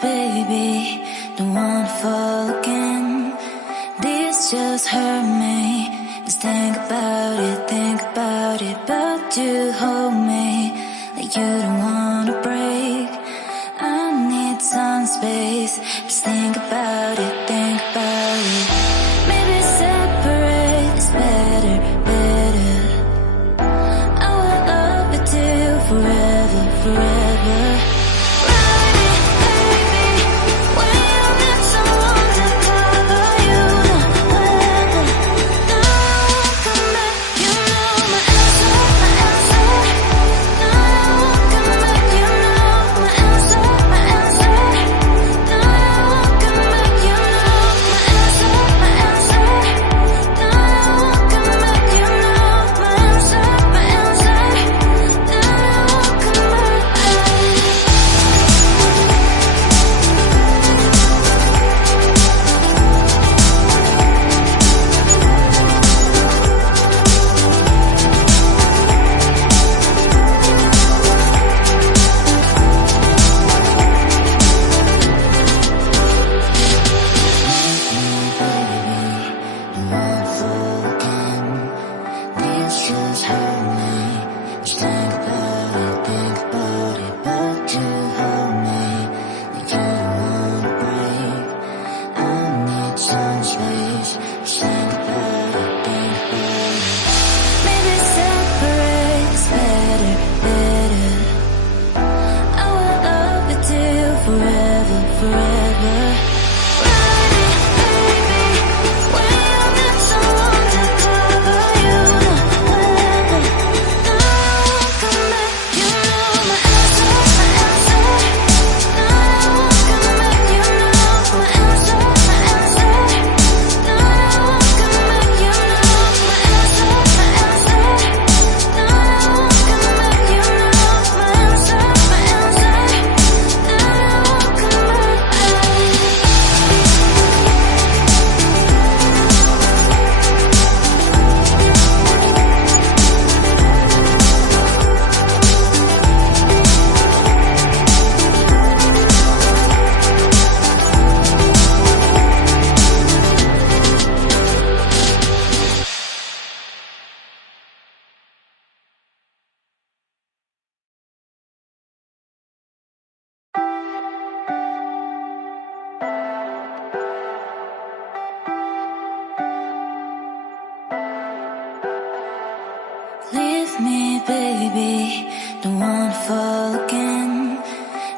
baby, don't wanna fall again. This just hurt me. Just think about it, but you hold me like you don't wanna break. I need some space. Just think about it, maybe separate is better, better. I will love you till forever, forever. Leave me, baby, don't wanna fall again.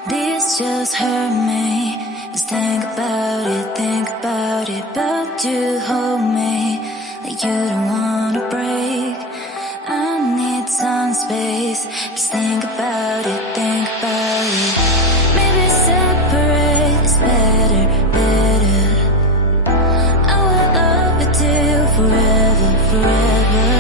This just hurt me. Just think about it, but you hold me like you don't wanna break. I need some space. Just think about it, maybe separate is better, better. I will love you till forever, forever.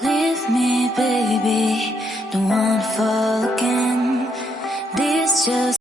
Leave me, baby, don't wanna fall